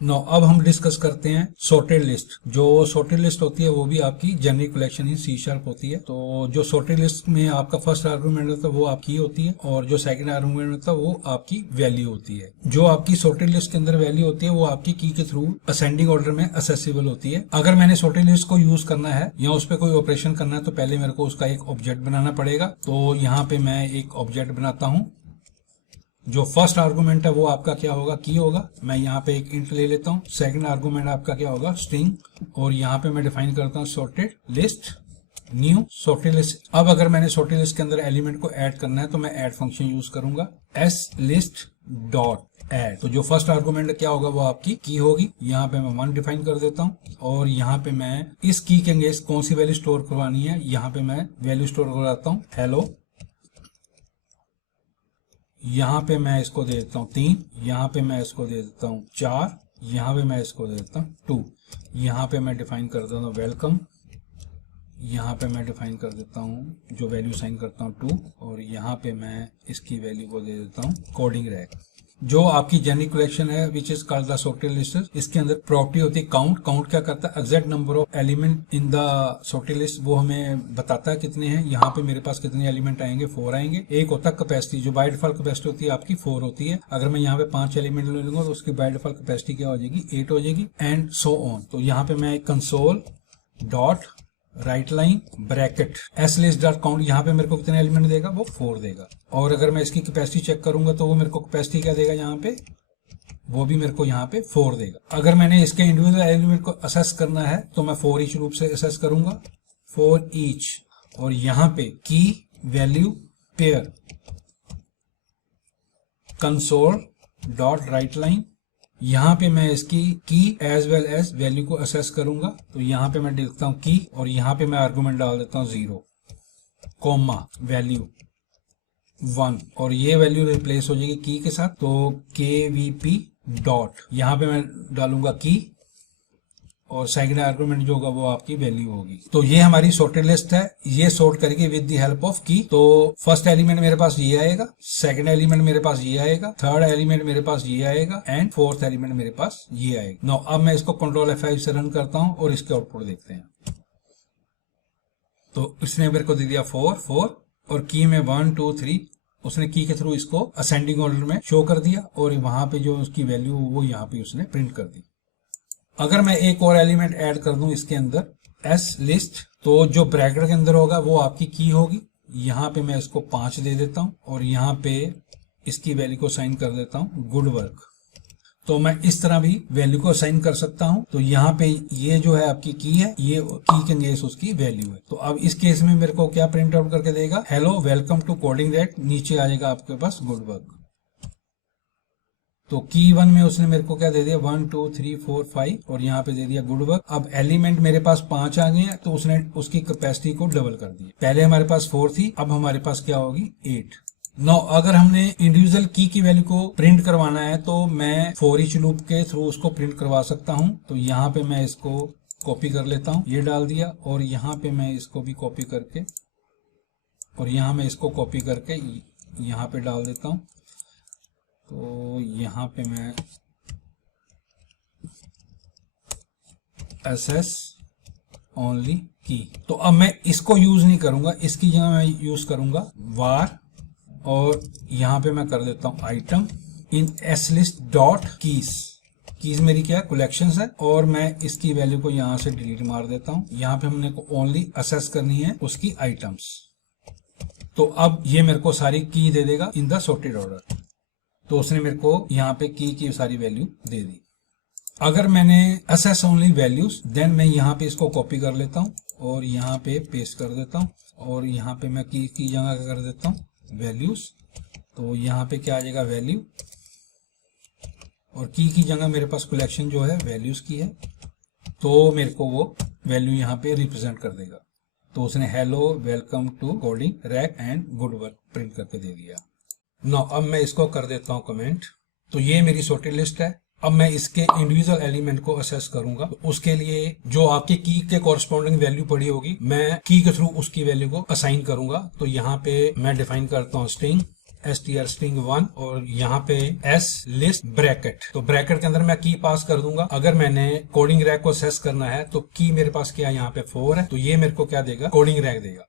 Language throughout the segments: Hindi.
नो अब हम डिस्कस करते हैं सॉर्टेड लिस्ट। जो सॉर्टेड लिस्ट होती है वो भी आपकी generic collection in C sharp होती है। तो जो सॉर्टेड लिस्ट में आपका फर्स्ट आर्गुमेंट होता है वो आपकी होती है, और जो सेकंड आर्गुमेंट होता है वो आपकी वैल्यू होती है। जो आपकी सॉर्टेड लिस्ट के अंदर वैल्यू होती है वो आपकी की के थ्रू असेंडिंग ऑर्डर में असेसिबल होती है। अगर मैंने सॉर्टेड लिस्ट को यूज करना है या उस पर कोई ऑपरेशन करना है तो पहले मेरे को उसका एक ऑब्जेक्ट बनाना पड़ेगा। तो यहाँ पे मैं एक ऑब्जेक्ट बनाता हूँ। जो फर्स्ट आर्गुमेंट है वो आपका क्या होगा, की होगा। मैं यहाँ पे एक इंट ले लेता हूँ। सेकंड आर्गुमेंट आपका क्या होगा, स्ट्रिंग। और यहाँ पे मैं डिफाइन करता हूँ sorted list, new sorted list. अब अगर मैंने सॉर्टेड लिस्ट के अंदर एलिमेंट को ऐड करना है तो मैं ऐड फंक्शन यूज करूंगा, एस लिस्ट डॉट ऐड। तो जो फर्स्ट आर्गुमेंट क्या होगा वो आपकी की होगी। यहाँ पे मैं 1 डिफाइन कर देता हूँ, और यहाँ पे मैं इस की के अगेंस्ट कौन सी वैल्यू स्टोर करवानी है, यहाँ पे मैं वैल्यू स्टोर करवाता हूँ हेलो। यहाँ पे मैं इसको दे देता हूँ 3, यहाँ पे मैं इसको दे देता हूँ 4, यहाँ पे मैं इसको दे देता हूँ 2। यहाँ पे मैं डिफाइन कर देता हूँ वेलकम। यहाँ पे मैं डिफाइन कर देता हूँ जो वैल्यू साइन करता हूँ 2, और यहाँ पे मैं इसकी वैल्यू को दे देता हूँ कोडिंग रैक। जो आपकी जेनेरिक कलेक्शन है which is called the sorted list, इसके अंदर प्रॉपर्टी होती है काउंट। काउंट क्या करता है, exact number of element in the sorted list, वो हमें बताता है कितने हैं। यहाँ पे मेरे पास कितने एलिमेंट आएंगे, 4 आएंगे। एक होता है कैपेसिटी, जो बाय डिफॉल्ट कैपेसिटी होती है आपकी 4 होती है। अगर मैं यहाँ पे 5 एलिमेंट ले लूंगा तो उसकी बाय डिफॉल्ट कैपेसिटी क्या हो जाएगी, 8 हो जाएगी, एंड सो ऑन। तो यहाँ पे मैं console dot right line bracket S list dot count, यहाँ पे मेरे को कितने एलिमेंट देगा, वो 4 देगा। और अगर मैं इसकी कैपेसिटी चेक करूंगा तो वो मेरे को कैपेसिटी क्या देगा, यहाँ पे वो भी मेरे को यहाँ पे 4 देगा। अगर मैंने इसके इंडिविजुअल एलिमेंट को असेस करना है तो मैं फॉर ईच रूप से असेस करूंगा, फॉर ईच। और यहाँ पे की value pair console dot right line, यहाँ पे मैं इसकी की एज वेल एज वैल्यू को असेस करूंगा। तो यहाँ पे मैं लिखता हूँ की, और यहाँ पे मैं आर्गुमेंट डाल देता हूँ 0, कॉमा वैल्यू 1, और ये वैल्यू रिप्लेस हो जाएगी की के साथ। तो KVP डॉट, यहाँ पे मैं डालूंगा की, और सेकंड आर्गुमेंट जो होगा वो आपकी वैल्यू होगी। तो ये हमारी सॉर्टेड लिस्ट है, ये सॉर्ट करेगी विद द हेल्प ऑफ की। तो फर्स्ट एलिमेंट मेरे पास ये आएगा, सेकंड एलिमेंट मेरे पास ये आएगा, थर्ड एलिमेंट मेरे पास ये आएगा, एंड फोर्थ एलिमेंट मेरे पास ये आएगा। नो अब मैं इसको कंट्रोल F5 से रन करता हूं और इसके आउटपुट देखते हैं। तो इसने मेरे को दे दिया 4, और की में 1 2 3, उसने की के थ्रू इसको असेंडिंग ऑर्डर में शो कर दिया, और वहां पे जो उसकी वैल्यू वो यहाँ पे उसने प्रिंट कर दी। अगर मैं एक और एलिमेंट ऐड कर दूं इसके अंदर एस लिस्ट, तो जो ब्रैकेट के अंदर होगा वो आपकी की होगी। यहाँ पे मैं इसको 5 दे देता हूं, और यहाँ पे इसकी वैल्यू को साइन कर देता हूं गुड वर्क। तो मैं इस तरह भी वैल्यू को साइन कर सकता हूं। तो यहाँ पे ये जो है आपकी की है, ये की के अंगेंस्ट उसकी वैल्यू है। तो अब इस केस में मेरे को क्या प्रिंट आउट करके देगा, hello welcome to coding that, नीचे आ जाएगा आपके पास गुड वर्क। तो की 1 में उसने मेरे को क्या दे दिया, 1 2 3 4 5, और यहाँ पे दे दिया गुड वर्क। अब एलिमेंट मेरे पास 5 आ गए हैं, तो उसने उसकी कैपेसिटी को डबल कर दिया। पहले हमारे पास 4 थी, अब हमारे पास क्या होगी 8। नो अगर हमने इंडिविजुअल की वैल्यू को प्रिंट करवाना है तो मैं फॉर ईच लूप के थ्रू उसको प्रिंट करवा सकता हूँ। तो यहाँ पे मैं इसको कॉपी कर लेता हूँ, ये डाल दिया, और यहाँ पे मैं इसको भी कॉपी करके, और यहाँ मैं इसको कॉपी करके यहाँ पे डाल देता हूँ। तो यहाँ पे मैं एसएस ओनली की, तो अब मैं इसको यूज नहीं करूंगा, इसकी जगह मैं यूज करूंगा वार, और यहाँ पे मैं कर देता हूँ आइटम इन S list dot keys. Keys मेरी क्या कलेक्शंस है, और मैं इसकी वैल्यू को यहाँ से डिलीट मार देता हूँ। यहाँ पे हमने को ओनली असेस करनी है उसकी आइटम्स। तो अब ये मेरे को सारी की दे देगा इन द सॉर्टेड ऑर्डर। तो उसने मेरे को यहाँ पे की सारी वैल्यू दे दी। अगर मैंने असेस ओनली वैल्यूज, देन मैं यहाँ पे इसको कॉपी कर लेता हूँ और यहाँ पे पेस्ट कर देता हूँ, और यहाँ पे मैं की जगह कर देता हूँ वैल्यूज। तो यहाँ पे क्या आ जाएगा वैल्यू, और की जगह मेरे पास कलेक्शन जो है वैल्यूज की है, तो मेरे को वो वैल्यू यहाँ पे रिप्रेजेंट कर देगा। तो उसने hello welcome to coding rack and good work print करके दे दिया। नो अब मैं इसको कर देता हूँ कमेंट। तो ये मेरी सॉर्टेड लिस्ट है। अब मैं इसके इंडिविजुअल एलिमेंट को असेस करूंगा। तो उसके लिए जो आपके की के कॉरस्पॉन्डिंग वैल्यू पड़ी होगी, मैं की के थ्रू उसकी वैल्यू को असाइन करूंगा। तो यहाँ पे मैं डिफाइन करता हूँ स्ट्रिंग str string 1 और यहाँ पे s list ब्रैकेट। तो ब्रैकेट के अंदर मैं की पास कर दूंगा। अगर मैंने कोडिंग रैक को असेस करना है तो की मेरे पास क्या है, यहाँ पे 4 है, तो ये मेरे को क्या देगा, कोडिंग रैक देगा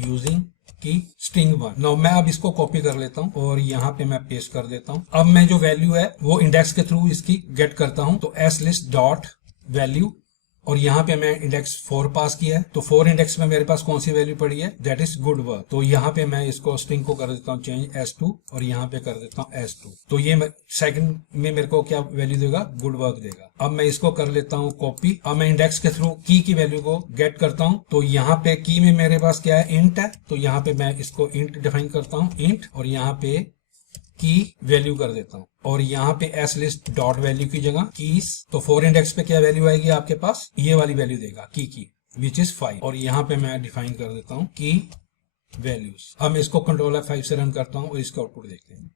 यूजिंग की स्ट्रिंग 1। नाउ मैं अब इसको कॉपी कर लेता हूं और यहाँ पे मैं पेस्ट कर देता हूं। अब मैं जो वैल्यू है वो इंडेक्स के थ्रू इसकी गेट करता हूं। तो s list डॉट वैल्यू और यहाँ पे मैं इंडेक्स 4 पास किया है। तो 4 इंडेक्स में मेरे पास कौन सी वैल्यू पड़ी है, दैट इज गुड वर्क। तो यहाँ पे मैं इसको स्ट्रिंग को कर देता हूँ चेंज s2 और यहाँ पे कर देता हूँ s2। तो ये सेकंड में मेरे को क्या वैल्यू देगा, गुड वर्क देगा। अब मैं इसको कर लेता हूँ कॉपी। अब मैं इंडेक्स के थ्रू की वैल्यू को गेट करता हूँ। तो यहाँ पे की में मेरे पास क्या है, इंट है। तो यहाँ पे मैं इसको इंट डिफाइन करता हूँ, इंट, और यहाँ पे की वैल्यू कर देता हूँ और यहाँ पे s list डॉट वैल्यू की जगह कीज। तो 4 इंडेक्स पे क्या वैल्यू आएगी आपके पास, ये वाली वैल्यू देगा की विच इज 5। और यहाँ पे मैं डिफाइन कर देता हूँ की वैल्यूज। अब मैं इसको कंट्रोल F5 से रन करता हूँ और इसका आउटपुट देखते हैं।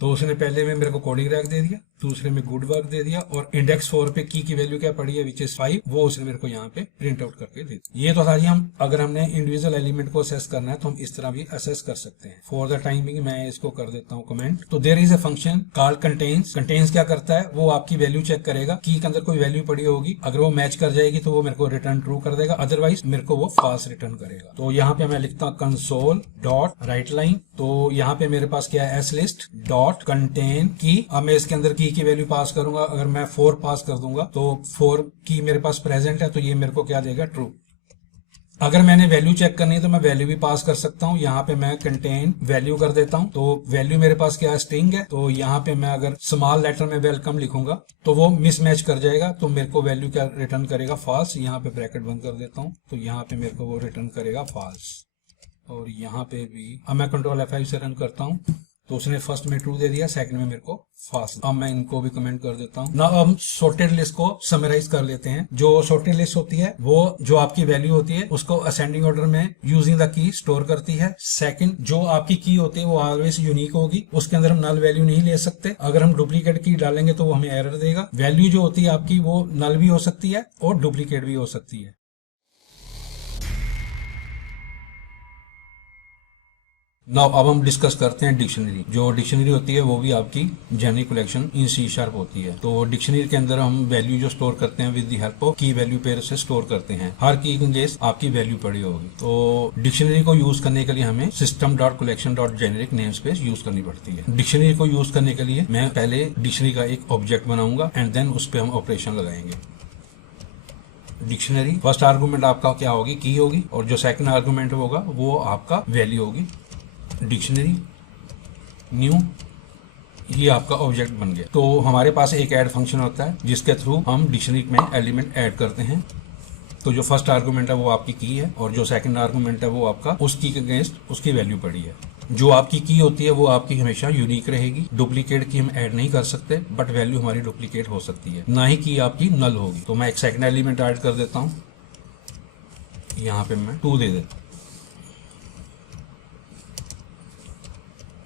तो उसने पहले में मेरे को कोडिंग रैक दे दिया, दूसरे में गुड वर्क दे दिया और इंडेक्स 4 पे की वैल्यू क्या पड़ी है विच इज 5, वो उसने मेरे को यहाँ पे प्रिंट आउट करके दे दिया। ये तो था जी, हम अगर हमने इंडिविजुअल एलिमेंट को असेस करना है तो हम इस तरह भी असेस कर सकते हैं। फॉर द टाइमिंग मैं इसको कर देता हूँ कमेंट। तो there is a function called contains. Contains क्या करता है, वो आपकी वैल्यू चेक करेगा, की के अंदर कोई वैल्यू पड़ी होगी, अगर वो मैच कर जाएगी तो वो मेरे को रिटर्न ट्रू कर देगा, अदरवाइज मेरे को वो फॉल्स रिटर्न करेगा। तो यहाँ पे मैं लिखता हूँ कंसोल डॉट राइट लाइन। तो यहाँ पे मेरे पास क्या है, s list डॉट कंटेन की। अब मैं इसके अंदर की वैल्यू पास करूंगा। अगर मैं 4 पास कर दूंगा तो 4 की मेरे पास प्रेजेंट है, तो ये मेरे को क्या देगा, ट्रू। अगर मैंने वैल्यू चेक करनी है तो मैं वैल्यू भी पास कर सकता हूं। यहाँ पे मैं कंटेन वैल्यू कर देता हूं। तो वैल्यू मेरे पास क्या है, स्ट्रिंग है। तो यहाँ पे मैं अगर स्मॉल लेटर में वेलकम लिखूंगा तो वो मिसमैच कर जाएगा, तो मेरे को वैल्यू क्या रिटर्न करेगा, फॉल्स। यहाँ पे ब्रैकेट बंद कर देता हूँ, तो यहाँ पे मेरे को वो रिटर्न करेगा फॉल्स। और यहाँ पे भी अब मैं कंट्रोल F5 से रन करता हूँ तो उसने फर्स्ट में ट्रू दे दिया, सेकंड में मेरे को फॉल्स। अब मैं इनको भी कमेंट कर देता हूँ ना। अब हम सॉर्टेड लिस्ट को समराइज कर लेते हैं। जो सॉर्टेड लिस्ट होती है वो जो आपकी वैल्यू होती है उसको असेंडिंग ऑर्डर में यूजिंग द की स्टोर करती है। सेकंड, जो आपकी की होती है वो ऑलवेज यूनिक होगी, उसके अंदर हम नल वैल्यू नहीं ले सकते। अगर हम डुप्लीकेट की डालेंगे तो वो हमें एरर देगा। वैल्यू जो होती है आपकी वो नल भी हो सकती है और डुप्लीकेट भी हो सकती है। नाउ अब हम डिस्कस करते हैं डिक्शनरी। जो डिक्शनरी होती है वो भी आपकी जेनेरिक कलेक्शन इन C# होती है। तो डिक्शनरी के अंदर हम वैल्यू जो स्टोर करते हैं विद द हेल्प ऑफ की वैल्यू पेयर से स्टोर करते हैं। हर की केस आपकी वैल्यू पड़ी होगी। तो डिक्शनरी को यूज करने के लिए हमें system dot collection dot generic name space use करनी पड़ती है। डिक्शनरी को यूज करने के लिए मैं पहले डिक्शनरी का एक ऑब्जेक्ट बनाऊंगा एंड देन उस पर हम ऑपरेशन लगाएंगे। डिक्शनरी फर्स्ट आर्गूमेंट आपका क्या होगी, की होगी, और जो सेकंड आर्गूमेंट होगा वो आपका वैल्यू होगी। डिक्शनरी न्यू, ये आपका ऑब्जेक्ट बन गया। तो हमारे पास एक ऐड फंक्शन होता है जिसके थ्रू हम डिक्शनरी में एलिमेंट ऐड करते हैं। तो जो फर्स्ट आर्गूमेंट है वो आपकी की है और जो सेकंड आर्गूमेंट है वो आपका उस की के अगेंस्ट उसकी वैल्यू पड़ी है। जो आपकी की होती है वो आपकी हमेशा यूनिक रहेगी। डुप्लीकेट की हम ऐड नहीं कर सकते, बट वैल्यू हमारी डुप्लीकेट हो सकती है, ना ही की आपकी नल होगी। तो मैं एक सेकंड एलिमेंट ऐड कर देता हूँ, यहाँ पे मैं 2 दे देता हूँ।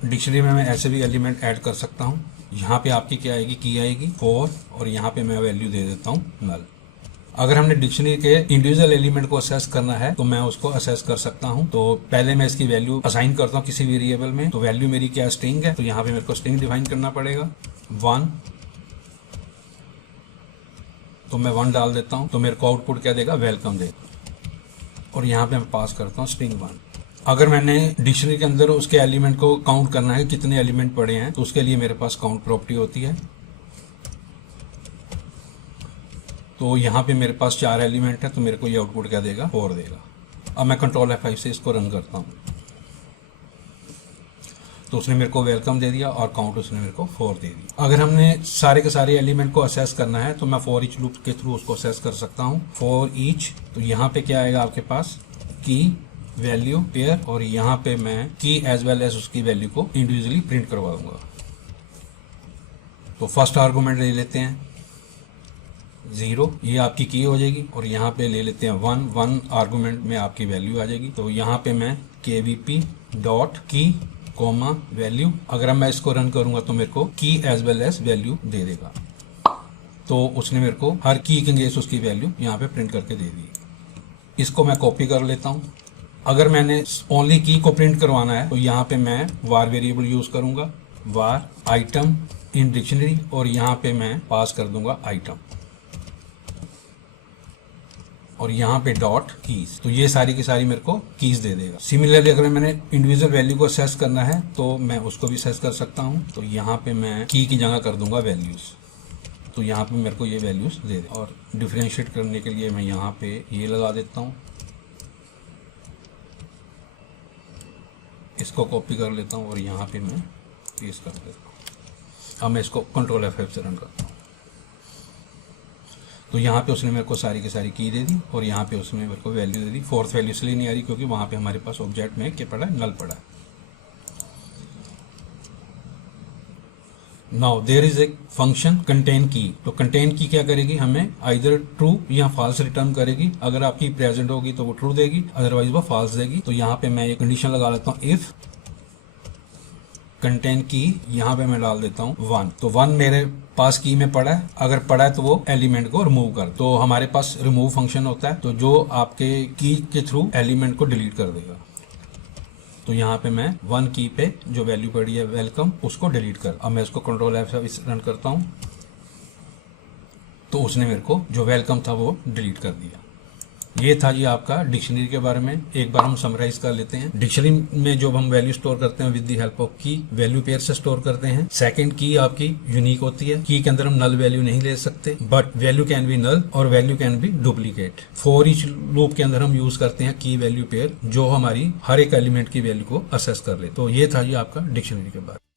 डिक्शनरी में मैं ऐसे भी एलिमेंट ऐड कर सकता हूँ। यहाँ पे आपकी क्या आएगी, की आएगी 4 और यहाँ पे मैं वैल्यू दे देता हूँ नल। अगर हमने डिक्शनरी के इंडिविजुअल एलिमेंट को असेस करना है तो मैं उसको असेस कर सकता हूँ। तो पहले मैं इसकी वैल्यू असाइन करता हूँ किसी वेरिएबल में। तो वैल्यू मेरी क्या स्ट्रिंग है, तो यहाँ पे मेरे को स्ट्रिंग डिफाइन करना पड़ेगा 1। तो मैं 1 डाल देता हूँ, तो मेरे को आउटपुट क्या देगा, वेलकम देगा। और यहाँ पे मैं पास करता हूँ स्ट्रिंग 1। अगर मैंने डिक्शनरी के अंदर उसके एलिमेंट को काउंट करना है कितने एलिमेंट पड़े हैं, तो उसके लिए मेरे पास काउंट प्रॉपर्टी होती है। तो यहाँ पे मेरे पास 4 एलिमेंट है, तो मेरे को ये आउटपुट क्या देगा, 4 देगा। अब मैं कंट्रोल F5 से इसको रन करता हूँ तो उसने मेरे को वेलकम दे दिया और काउंट उसने मेरे को 4 दे दिया। अगर हमने सारे के सारे एलिमेंट को असेस करना है तो मैं फॉर ईच लूप के थ्रू उसको असेस कर सकता हूँ। फॉर ईच, तो यहाँ पे क्या आएगा आपके पास, की वैल्यू पेयर, और यहाँ पे मैं की एज वेल एज उसकी वैल्यू को इंडिविजुअली प्रिंट करवा दूंगा। तो फर्स्ट आर्गूमेंट ले लेते हैं 0, ये आपकी की हो जाएगी, और यहाँ पे ले लेते हैं 1 आर्गूमेंट में आपकी वैल्यू आ जाएगी। तो यहाँ पे मैं kvp डॉट की कॉमा वैल्यू, अगर मैं इसको रन करूंगा तो मेरे को की एज वेल एज वैल्यू दे देगा। तो उसने मेरे को हर की के अगेंस्ट उसकी वैल्यू यहाँ पे प्रिंट करके दे दी। इसको मैं कॉपी कर लेता हूँ अगर मैंने ओनली की को प्रिंट करवाना है तो यहाँ पे मैं var वेरिएबल यूज करूंगा, var आइटम इन डिक्शनरी, और यहाँ पे मैं पास कर दूंगा आइटम, और यहाँ पे डॉट कीज। तो ये सारी की सारी मेरे को कीज दे देगा। सिमिलरली अगर मैंने इंडिविजुअल वैल्यू को असेस करना है तो मैं उसको भी असेस कर सकता हूँ। तो यहाँ पे मैं की जगह कर दूंगा वैल्यूज, तो यहाँ पे मेरे को ये वैल्यूज दे दे। और डिफरेंशिएट करने के लिए मैं यहाँ पे ये लगा देता हूँ, इसको कॉपी कर लेता हूँ और यहाँ पे मैं पेस्ट कर देता हूँ। अब मैं इसको कंट्रोल F5 से रन करता हूँ। तो यहाँ पे उसने मेरे को सारी की सारी की दे दी और यहाँ पे उसने मेरे को वैल्यू दे दी। फोर्थ वैल्यू इसलिए नहीं आ रही क्योंकि वहाँ पे हमारे पास ऑब्जेक्ट में क्या पड़ा है, नल पड़ा है। Now there is a function contain key. तो कंटेन की क्या करेगी, हमें आइदर ट्रू या फॉल्स रिटर्न करेगी। अगर आपकी प्रेजेंट होगी तो वो ट्रू देगी, अदरवाइज वो फॉल्स देगी। तो यहाँ पे मैं एक कंडीशन लगा लेता हूँ, इफ कंटेन की, यहाँ पे मैं डाल देता हूँ 1। तो 1 मेरे पास की में पड़ा है, अगर पड़ा है तो वो एलिमेंट को रिमूव कर। तो हमारे पास रिमूव फंक्शन होता है तो जो आपके की के थ्रू एलिमेंट को डिलीट कर देगा। तो यहाँ पे मैं 1 की पे जो वैल्यू पड़ी है वेलकम, उसको डिलीट कर। अब मैं इसको कंट्रोल F7 रन करता हूँ तो उसने मेरे को जो वेलकम था वो डिलीट कर दिया। ये था जी आपका डिक्शनरी के बारे में। एक बार हम समराइज कर लेते हैं। डिक्शनरी में जो हम वैल्यू स्टोर करते हैं विद द हेल्प ऑफ की, वैल्यू पेयर से स्टोर करते हैं। सेकंड की आपकी यूनिक होती है, की के अंदर हम नल वैल्यू नहीं ले सकते, but value can be null और value can be duplicate. For each loop के अंदर हम यूज करते हैं की वैल्यू पेयर, जो हमारी हर एक एलिमेंट की वैल्यू को असेस कर ले। तो ये था जी आपका डिक्शनरी के बारे में।